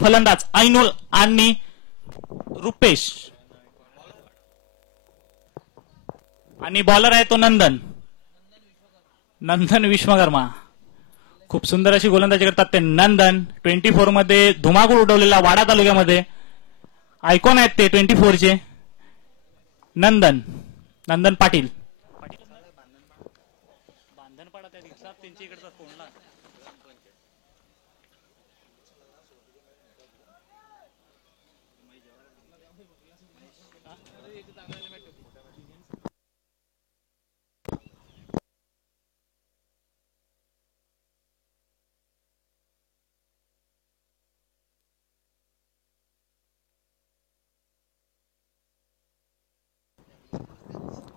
फलंदाज ऐनुल आणि रुपेश आणि बॉलर आहे तो नंदन विश्वकर्मा. खूप सुंदर अशी गोलंदाजी करतात ते नंदन. 24 मध्ये धुमाकूळ उडवलेला वाडा तालुक्यामध्ये आयकॉन आहेत ते 24 चे. नंदन पाटील.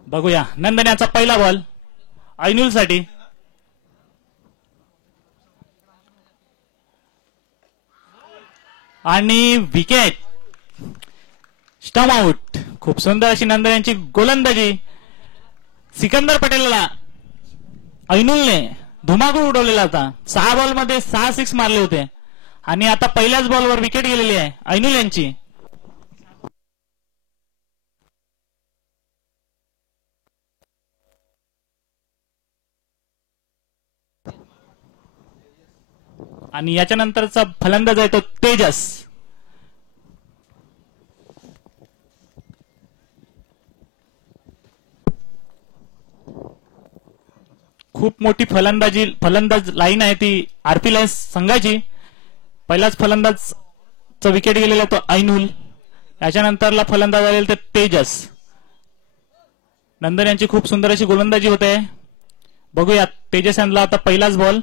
बघूया नंदन याचा पहिला बॉल ऐनुल साठी. आणि विकेट. Stump out. खूप सुंदर अशी नंदन यांची गोलंदाजी. सिकंदर पटेलला ऐनुलने धुमाकूळ उडवलेला होता. 6 बॉल मध्ये 6 सिक्स मारले होते आणि आता पहिल्याच बॉलवर विकेट गेलेली आहे ऐनुल यांची. आणि याच्या नंतरचा फलंदाज आहे तो तेजस. खूप मोठी फलंदाज लाईन आहे ती आरपी लाईन्स संघाची. पहिलाच फलंदाजचा विकेट गेलेला तो ऐनुल. याच्यानंतरला फलंदाज आलेला ते तेजस. नंदन यांची खूप सुंदर अशी गोलंदाजी होते. बघूया तेजस यांना आता पहिलाच बॉल.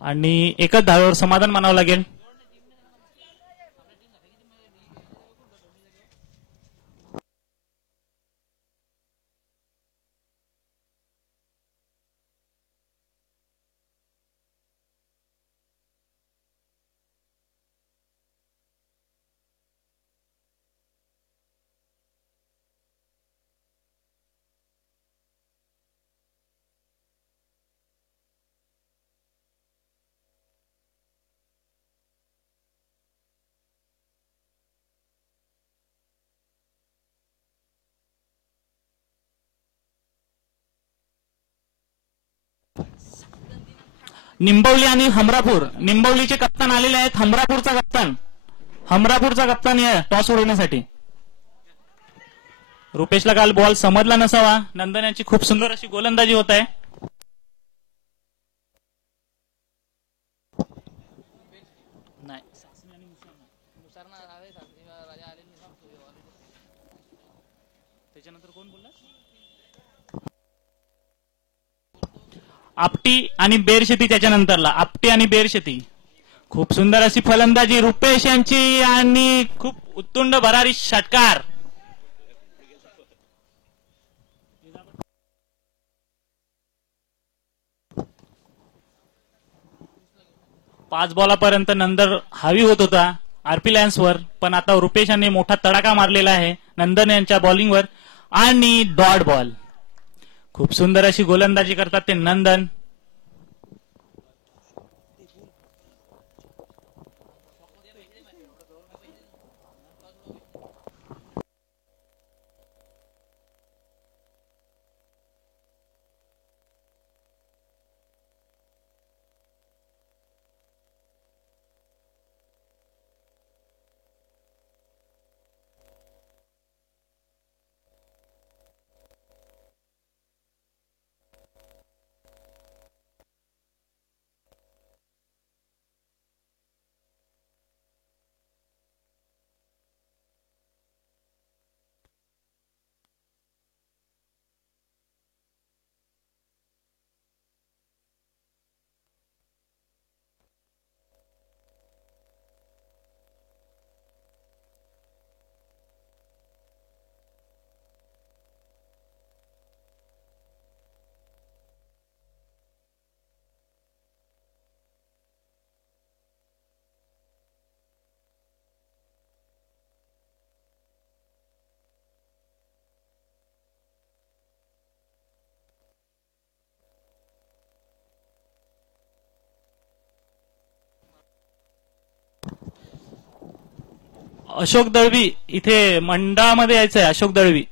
आणि एकच धावेवर समाधान मानावं लागेल. निंबवली आणि हमरापूर. निंबवलीचे कप्तान आलेले आहेत. हमरापूरचा कप्तान या टॉस उडवण्यासाठी. रुपेशला काल बॉल समजला नसावा. नंदन यांची खूप सुंदर अशी गोलंदाजी होत आहे. आपटी आणि बेरशेती. त्याच्यानंतरला आपटी आणि बेरशेती. खूप सुंदर अशी फलंदाजी रुपेश यांची आणि खूप उत्तुंड भरारी षटकार. पाच बॉलापर्यंत नंदन हावी होत होता आरपी लायन्सवर, पण आता रुपेश यांनी मोठा तडाखा मारलेला आहे नंदन यांच्या बॉलिंगवर. आणि डॉट बॉल. खूप सुंदर अशी गोलंदाजी करतात ते नंदन. अशोक दळवी इथे मंडळामध्ये यायचंय. अशोक दळवी,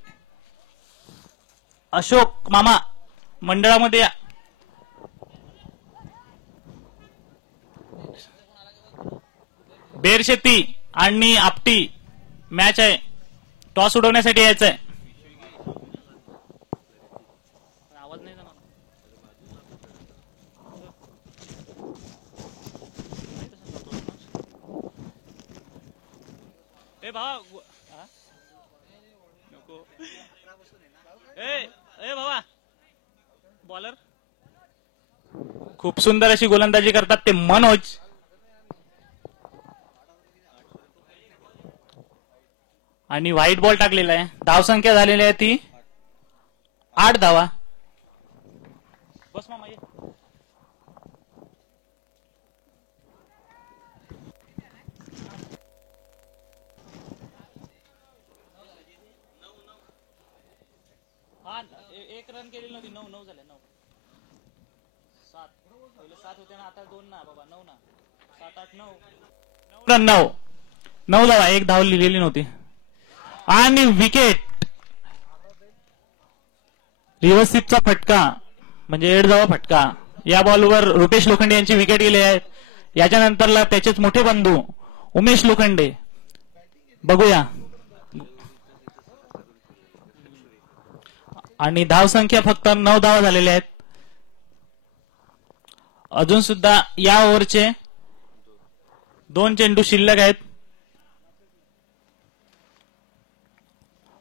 अशोक मामा मंडळामध्ये या. बेरशेती आणि आपटी मॅच आहे. टॉस उडवण्यासाठी यायचंय. आवाज नाही जाणार. ए भावा नको. ए भावा बॉलर खूप सुंदर अशी गोलंदाजी करतात ते मनोज. आणि व्हाईट बॉल टाकलेला आहे. धावसंख्या झालेली आहे ती 8 धावा. बस मामा ये. हा एक रन केलेली नव्हती. 9 झाले. 7 पहिले 7 होते ना, आता 2 ना बाबा. 9 ना. 7 8 9 रन. 9 धावा. एक धाव लिहिलेली नव्हती. आणि विकेट. रिव्हर्सिपचा फटका म्हणजे 8 धावा फटका. या बॉलवर रुपेश लोखंडे यांची विकेट गेली आहे. याच्यानंतरला त्याचेच मोठे बंधू उमेश लोखंडे. बघूया. आणि धावसंख्या फक्त 9 धावा झालेल्या आहेत. अजून सुद्धा या ओव्हरचे 2 चेंडू शिल्लक आहेत.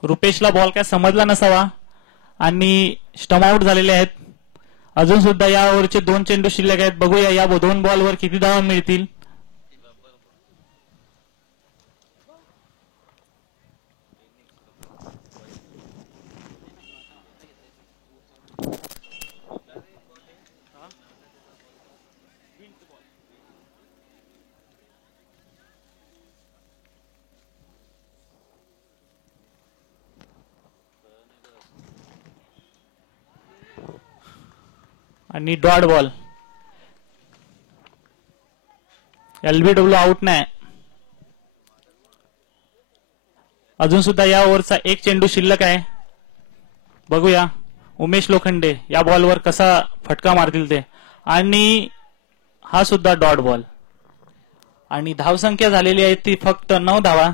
रुपेशला बॉल काय समजला नसावा आणि स्टंप आउट झालेले आहेत. अजून सुद्धा या ओव्हरचे 2 चेंडू शिल्लक आहेत. बघूया या 2 बॉलवर किती धावा मिळतील. आणि डॉट बॉल. LBW आउट नाही. अजून सुद्धा या ओव्हरचा 1 चेंडू शिल्लक आहे. बघूया उमेश लोखंडे या बॉलवर कसा फटका मारतील ते. आणि हा सुद्धा डॉट बॉल. आणि धावसंख्या झालेली आहे ती फक्त 9 धावा.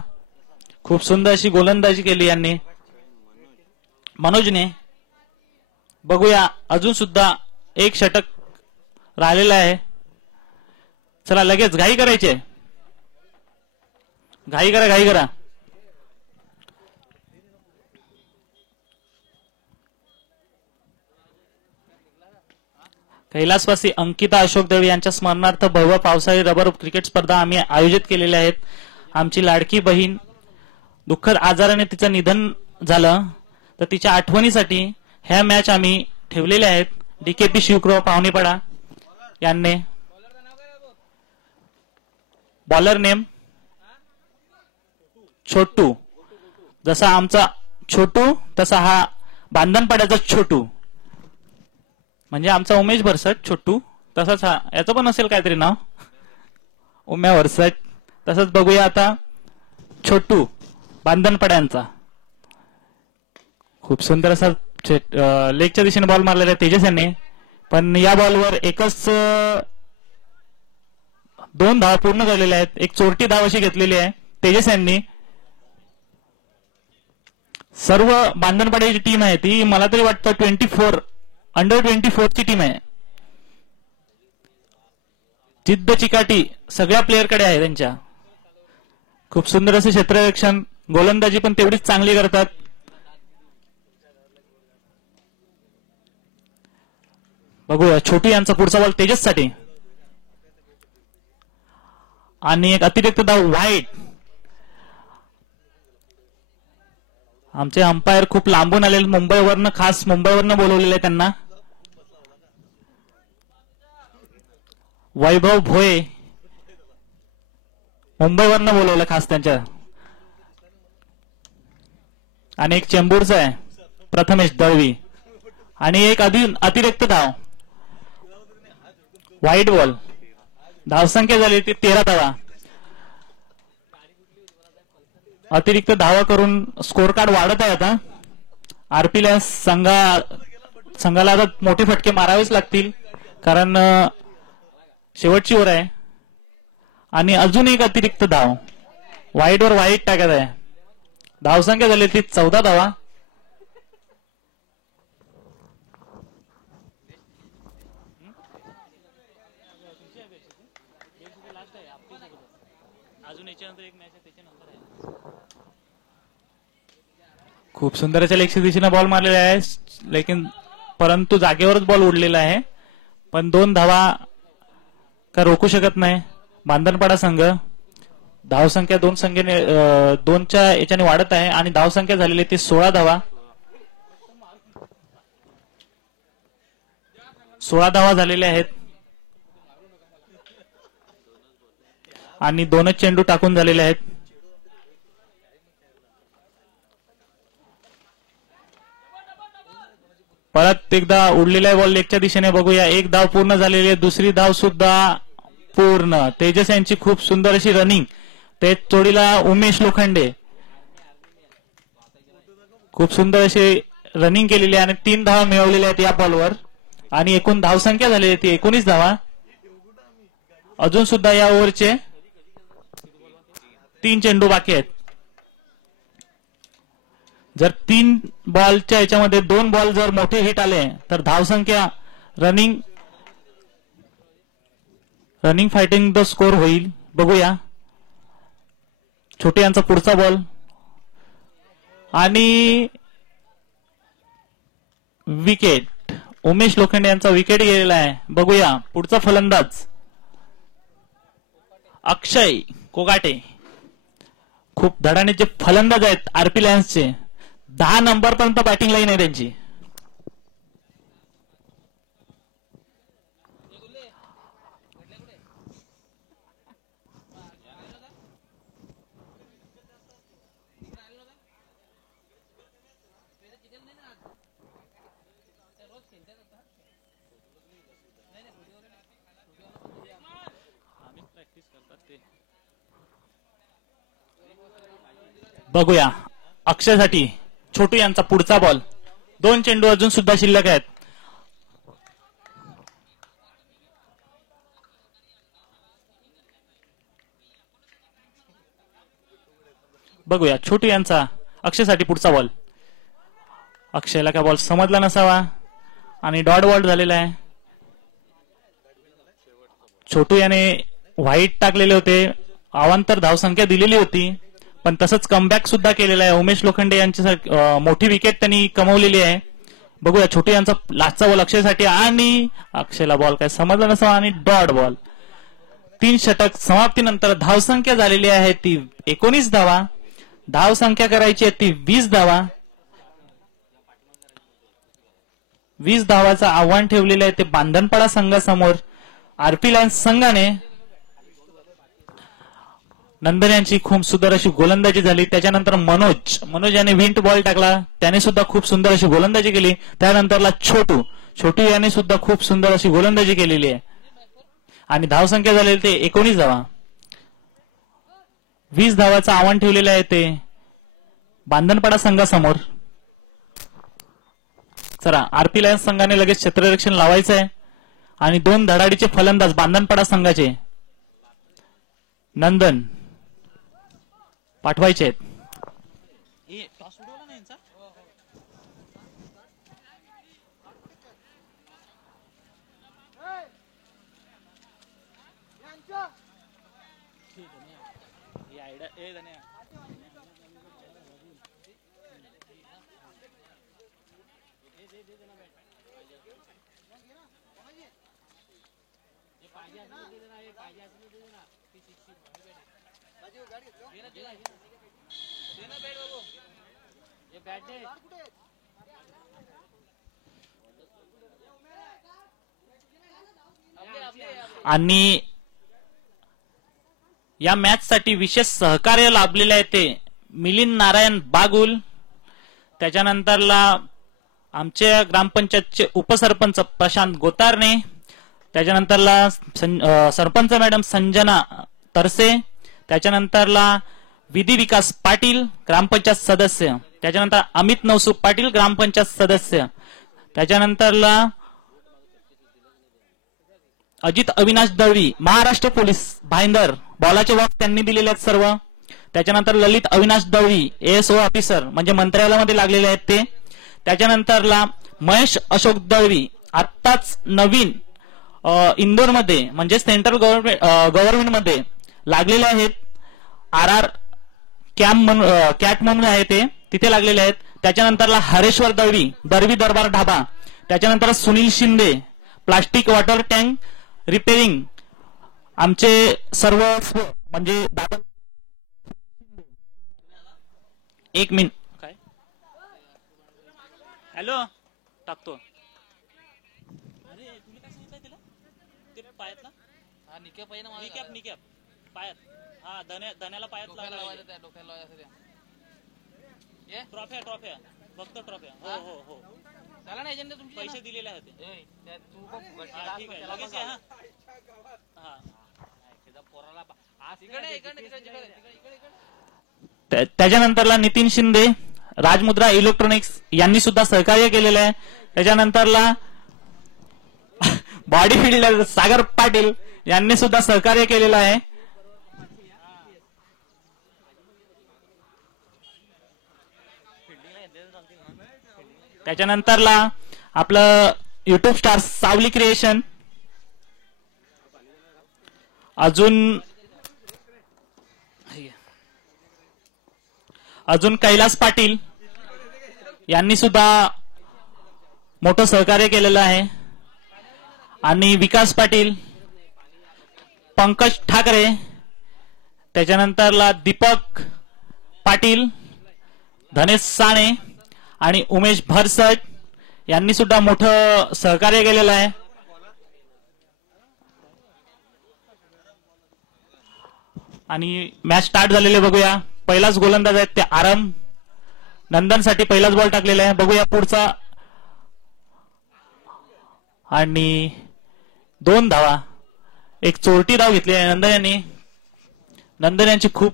खूप सुंदर अशी गोलंदाजी केली यांनी मनोजने. बघूया अजून सुद्धा 1 षटक राहिलेला आहे. चला लगेच घाई करायचे. घाई करा. कैलासवासी अंकिता अशोक दळवी यांच्या स्मरणार्थ भव्य पावसाळी रबर क्रिकेट स्पर्धा आम्ही आयोजित केलेल्या आहेत. आमची लाडकी बहीण दुःखद आजाराने तिचं निधन झालं, तर तिच्या आठवणीसाठी ह्या मॅच आम्ही ठेवलेल्या आहेत. DKP शिवकृपा पाहुणेपाडा यांनी. बॉलर नेम छोटू. जसा आमचा छोटू तसा हा बांधणपाड्याचा छोटू. म्हणजे आमचा उमेश भरसट छोटू तसाच हा. याचं पण असेल काहीतरी नाव उम्या भरसट. तसंच बघूया आता छोटू बांधणपाड्यांचा. खूप सुंदर असा लेगच्या दिशेने बॉल मारलेला आहे तेजस यांनी. पण या बॉलवर एकच 2 धावा पूर्ण झालेल्या आहेत. एक चोरटी धाव अशी घेतलेली आहे तेजस यांनी. सर्व बांधणपाड्याची टीम आहे ती मला तरी वाटतं अंडर-24 ची टीम आहे. जिद्द चिकाटी सगळ्या प्लेअरकडे आहे त्यांच्या. खूप सुंदर असे क्षेत्ररक्षण. गोलंदाजी पण तेवढीच चांगली करतात. बघूया छोटू यांचा पुढचा बॉल तेजससाठी. आणि एक अतिरिक्त धाव वाईट. आमचे अंपायर खूप लांबून आलेले मुंबईवरनं, खास मुंबईवरनं बोलवलेले त्यांना. वैभव भोये मुंबईवरनं बोलवलं खास त्यांच्या. आणि एक चेंबूरचा आहे प्रथमेश दळवी. आणि एक अतिरिक्त धाव व्हाईट बॉल. धावसंख्या झाली ती 13 धावा. अतिरिक्त धावा करून स्कोर कार्ड वाढत आहे आता. आरपी लायन्स संघाला आता मोठे फटके मारावेच लागतील, कारण शेवटची ओव्हर आहे. आणि अजून एक अतिरिक्त धाव, वाईट वर वाईट टाकत आहे. धावसंख्या झाली ती 14 धावा. खूप सुंदर अशा लेगच्या दिशेने बॉल मारलेला आहे, लेकिन परंतु जागेवरच बॉल उडलेला आहे. पण 2 धावा का रोखू शकत नाही बांधणपाडा संघ. धावसंख्या 2च्या याच्याने वाढत आहे आणि धावसंख्या झालेली ती 16 धावा. 16 धावा झालेल्या आहेत आणि 2च चेंडू टाकून झालेले आहेत. परत एकदा उडलेला बॉल लेगच्या दिशेने बघूया. एक धाव पूर्ण झालेली आहे, दुसरी धाव सुद्धा पूर्ण. तेजस यांची खूप सुंदर अशी रनिंग. ते जोडीला उमेश लोखंडे खूप सुंदर अशी रनिंग केलेली आहे आणि 3 धावा मिळवलेल्या आहेत या बॉलवर. आणि एकूण धावसंख्या झालेली आहे ती 19 धावा. अजून सुद्धा या ओव्हरचे 3 चेंडू बाकी आहेत. जर 3 बॉलच्या याच्यामध्ये 2 बॉल जर मोठे हिट आले तर धावसंख्या रनिंग फायटिंग द स्कोर होईल. बघूया छोटे यांचा पुढचा बॉल आणि विकेट. उमेश लोखंडे यांचा विकेट गेलेला आहे. बघूया पुढचा फलंदाज अक्षय कोगाटे. खूप धडाडीचे फलंदाज आहेत आरपी लायन्सचे. 10 नंबर पर्यंत बॅटिंग लाईन आहे त्यांची. बघूया अक्षयसाठी छोटू यांचा पुढचा बॉल. 2 चेंडू अजून सुद्धा शिल्लक आहेत. बघूया छोटू यांचा अक्षयसाठी पुढचा बॉल. अक्षयला काय बॉल समजला नसावा आणि डॉट बॉल झालेला आहे. छोटू याने व्हाईट टाकलेले होते, अवांतर धावसंख्या दिलेली होती, पण तसंच कमबॅक सुद्धा केलेला आहे. उमेश लोखंडे यांच्यासाठी मोठी विकेट त्यांनी कमवलेली आहे. बघूया छोटू यांचा लास्टचा बॉल अक्षयसाठी आणि अक्षयला बॉल काय समजला नसावा आणि डॉट बॉल. 3 षटक समाप्तीनंतर धावसंख्या झालेली आहे ती 19 धावा. धावसंख्या करायची आहे ती 20 धावा. 20 धावाचं आव्हान ठेवलेलं आहे ते बांधणपाडा संघासमोर. आरपी लायन्स संघाने नंदन यांची खूप सुंदर अशी गोलंदाजी झाली. त्याच्यानंतर मनोज याने विंट बॉल टाकला, त्याने सुद्धा खूप सुंदर अशी गोलंदाजी केली. त्यानंतरला छोटू याने सुद्धा खूप सुंदर अशी गोलंदाजी केलेली आहे आणि धावसंख्या झालेली ते 19 धावा. 20 धावाचं आव्हान ठेवलेलं आहे ते बांधणपाडा संघासमोर. चला आरपी लायन्स संघाने लगेच क्षेत्ररक्षण लावायचं आहे आणि 2 धडाडीचे फलंदाज बांधणपाडा संघाचे नंदन पाठवायचे आहेत. आणि या मॅच साठी विशेष सहकार्य लाभलेले आहे ते मिलिंद नारायण बागुल. त्याच्यानंतरला आमच्या ग्रामपंचायतचे उपसरपंच प्रशांत गोतारणे. त्याच्यानंतरला सरपंच मॅडम संजना तरसे. त्याच्यानंतरला विधी विकास पाटील ग्रामपंचायत सदस्य, त्याच्यानंतर अमित नवसूप पाटील ग्रामपंचायत सदस्य, त्याच्यानंतरला अजित अविनाश दळवी महाराष्ट्र पोलीस भाईंदर बॉलाचे वॉक त्यांनी दिलेले आहेत सर्व. त्याच्यानंतर ललित अविनाश दळवी एएसओ ऑफिसर म्हणजे मंत्रालयामध्ये लागलेले आहेत ते. त्याच्यानंतरला महेश अशोक दळवी आत्ताच नवीन इंदोरमध्ये म्हणजे सेंट्रल गव्हर्नमेंटमध्ये लागलेले आहेत. RR कॅट म्हणून आहे ते तिथे लागलेले आहेत. त्याच्यानंतरला हरेश्वर दळवी दरवी दरबार ढाबा. त्याच्यानंतर Sunil Shinde plastic water tank repairing आमचे सर्व म्हणजे दादा. एक मिनिट काय हॅलो टाकतो. अरे तुम्ही काय सांगितलं तिला ते पायातला हा निकॅप पायात हा धन्याला पायात लावायचं डोक्याला ट्रॉफ्या फक्त ट्रॉफ्या. हो हो हो चला ना एजंट तुमचे पैसे दिलेले आहेत ठीक आहे लगेच या. हा त्याच्यानंतरला नितीन शिंदे राजमुद्रा इलेक्ट्रॉनिक्स यांनी सुद्धा सहकार्य केलेलं आहे. त्याच्यानंतरला बॉडी बिल्डर सागर पाटील यांनी सुद्धा सहकार्य केलेलं आहे. त्याच्यानंतरला आपलं युट्यूब स्टार सावली क्रिएशन, अजून कैलास पाटील यांनी सुद्धा मोठं सहकार्य केलेलं आहे. आणि विकास पाटील, पंकज ठाकरे, त्याच्यानंतरला दीपक पाटील, धनेश साने आणि उमेश भरसट यांनी सुद्धा मोठं सहकार्य केलेलं आहे. आणि मॅच स्टार्ट झालेले बघूया. पहिलाच गोलंदाज आहेत ते आरम नंदनसाठी पहिलाच बॉल टाकलेला आहे. बघूया पुढचा. आणि 2 धावा, एक चोरटी धाव घेतली आहे नंदन यांची खूप.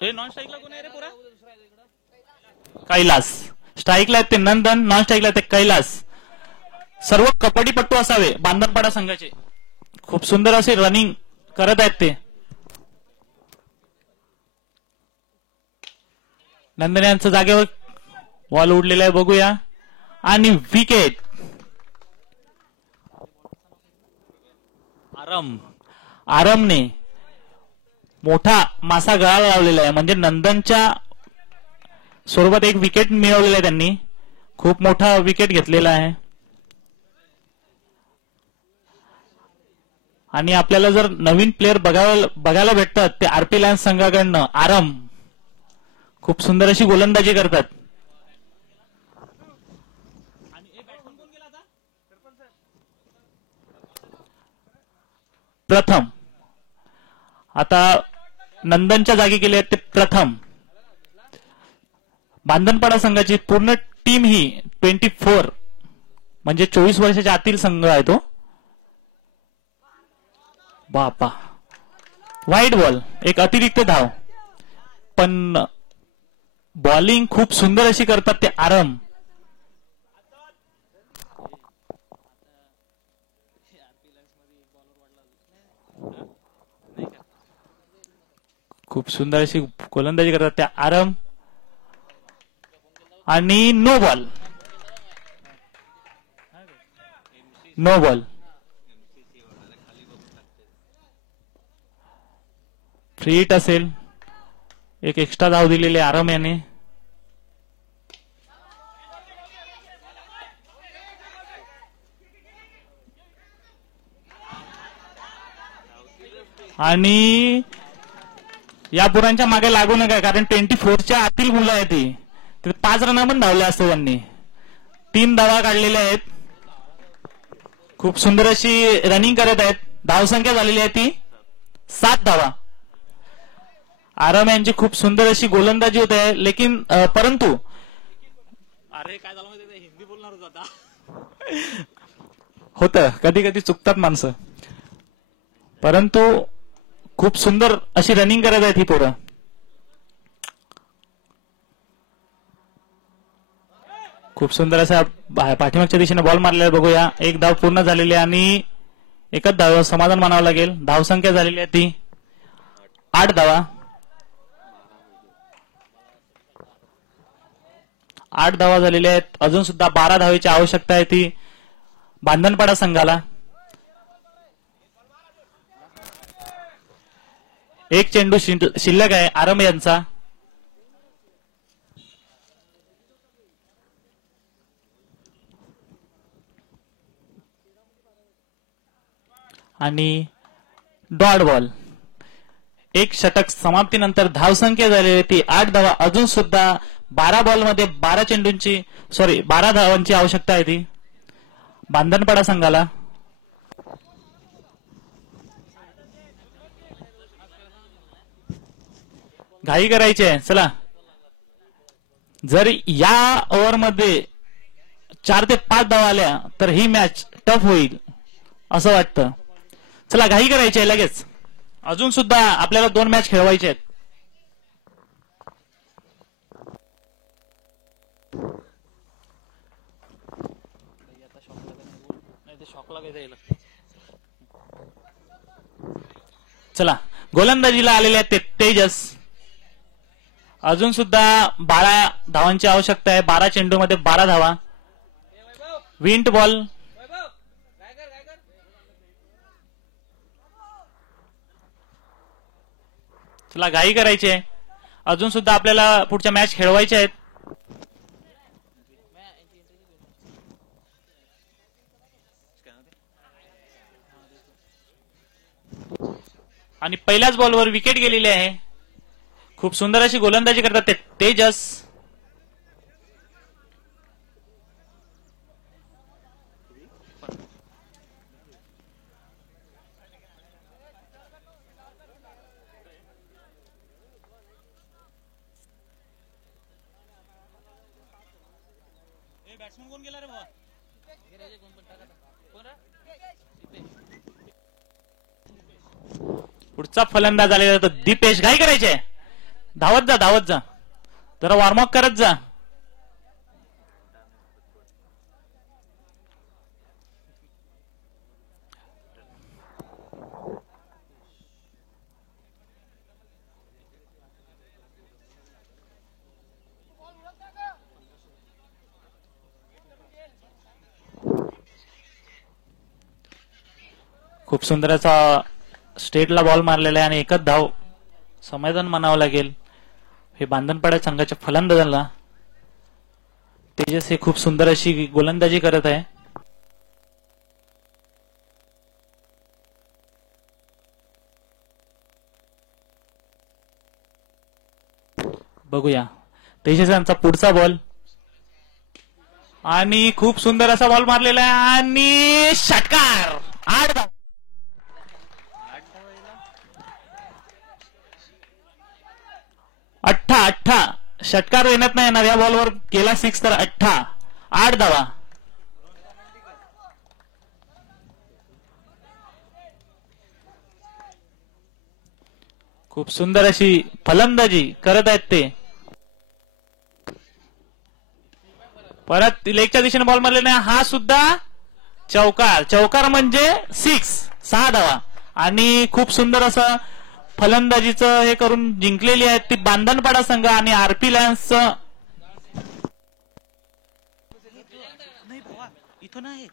नॉन स्ट्राईकला कोण आहे रे पुरा? कैलास. स्ट्राईकला आहेत ते नंदन, नॉन स्ट्राईकला ते कैलास. सर्व कबड्डीपट्टू असावे बांधणपाडा संघाचे. खूप सुंदर असे रनिंग करत आहेत ते. नंदन यांच्या जागेवर बॉल उडलेला आहे बघूया. आणि विकेट. आरमने मोठा मासा गळाला लावलेला आहे म्हणजे नंदनच्या स्वरूपात एक विकेट मिळवलेला आहे त्यांनी. खूप मोठा विकेट घेतलेला आहे. आणि आपल्याला जर नवीन प्लेअर बघायला भेटतात ते आरपी लायन्स संघाकडनं आरम खूप सुंदर अशी गोलंदाजी करतात. प्रथम आता नंदनच्या जागी गेले आहेत ते प्रथम. बांधणपाडा संघाची पूर्ण टीम ही 24 म्हणजे 24 वर्षाच्या आतील संघ आहे तो. बापा व्हाईट बॉल, एक अतिरिक्त धाव. पण बॉलिंग खूप सुंदर अशी करतात ते आरम. खूप सुंदर अशी गोलंदाजी करतात त्या आरम. आणि नो बॉल. फ्री हिट असेल. एक एक्स्ट्रा धाव दिलेली आरम याने. आणि या पुरांच्या मागे लागू नका कारण 24च्या आतील मुलं आहेत ती. 5 रन पण धावले असते त्यांनी. 3 धावा काढलेल्या आहेत. खूप सुंदर अशी रनिंग करत आहेत. धावसंख्या झालेली आहे ती 7 धावा. आरम यांची खूप सुंदर अशी गोलंदाजी होत आहे. लेकिन परंतु अरे काय झालं माहिती हिंदी बोलणार होता होतं कधी कधी चुकतात माणसं. परंतु खूप सुंदर अशी रनिंग करत आहेत ही पोरं. खूप सुंदर असा पाठीमागच्या दिशेने बॉल मारलेला बघूया. एक धाव पूर्ण झालेली आहे आणि एकच धाव समाधान मानावं लागेल. धावसंख्या झालेली आहे ती 8 धावा. 8 धावा झालेल्या आहेत. अजून सुद्धा 12 धावेची आवश्यकता आहे ती बांधणपाडा संघाला. एक चेंडू शिल्लक आहे आरंभ यांचा. आणि डॉट बॉल. एक षटक समाप्तीनंतर धावसंख्या झालेली ती 8 धावा. अजून सुद्धा 12 बॉलमध्ये 12 धावांची आवश्यकता आहे ती बांधणपाडा संघाला. घाई करायची आहे. चला, जर या ओव्हरमध्ये 4 ते 5 धावा आल्या तर ही मॅच टफ होईल असं वाटतं. चला, घाई करायची आहे लगेच. अजून सुद्धा आपल्याला 2 मॅच खेळवायचे आहेत. चला, गोलंदाजीला आलेले आहेत ते तेजस. अजून सुद्धा 12 धावांची आवश्यकता आहे. 12 चेंडूमध्ये 12 धावा. विंट बॉल. चला, घाई करायची आहे. अजून सुद्धा आपल्याला पुढच्या मॅच खेळवायच्या आहेत. आणि पहिल्याच बॉलवर विकेट गेलेली आहे. खूप सुंदर अशी गोलंदाजी करतात ते तेजस. पुढचा फलंदाज आलेला तर दीपेश. घाई करायचे. धावत जा. जरा वॉर्मअप करत जा. खूप सुंदर असा स्टेटला बॉल मारलेला आहे आणि एकच धाव समाधान मानावं लागेल हे बांधणपाडा संघाच्या फलंदाजाला. तेजस हे खूप सुंदर अशी गोलंदाजी करत आहे. बघूया तेजस यांचा पुढचा बॉल. आणि खूप सुंदर असा बॉल मारलेला आहे आणि षटकार. 8 धावा. 8 षटकार देण्यात नाही येणार. या बॉलवर केला 6 तर 8 धावा. खूप सुंदर अशी फलंदाजी करत आहेत ते. परत लेगच्या दिशेने बॉल मारलेला आहे. हा सुद्धा चौकार म्हणजे 6 धावा. आणि खूप सुंदर असं फलंदाजीचं हे करून जिंकलेली आहेत ती बांधणपाडा संघ. आणि आरपी लायन्स इथं नाही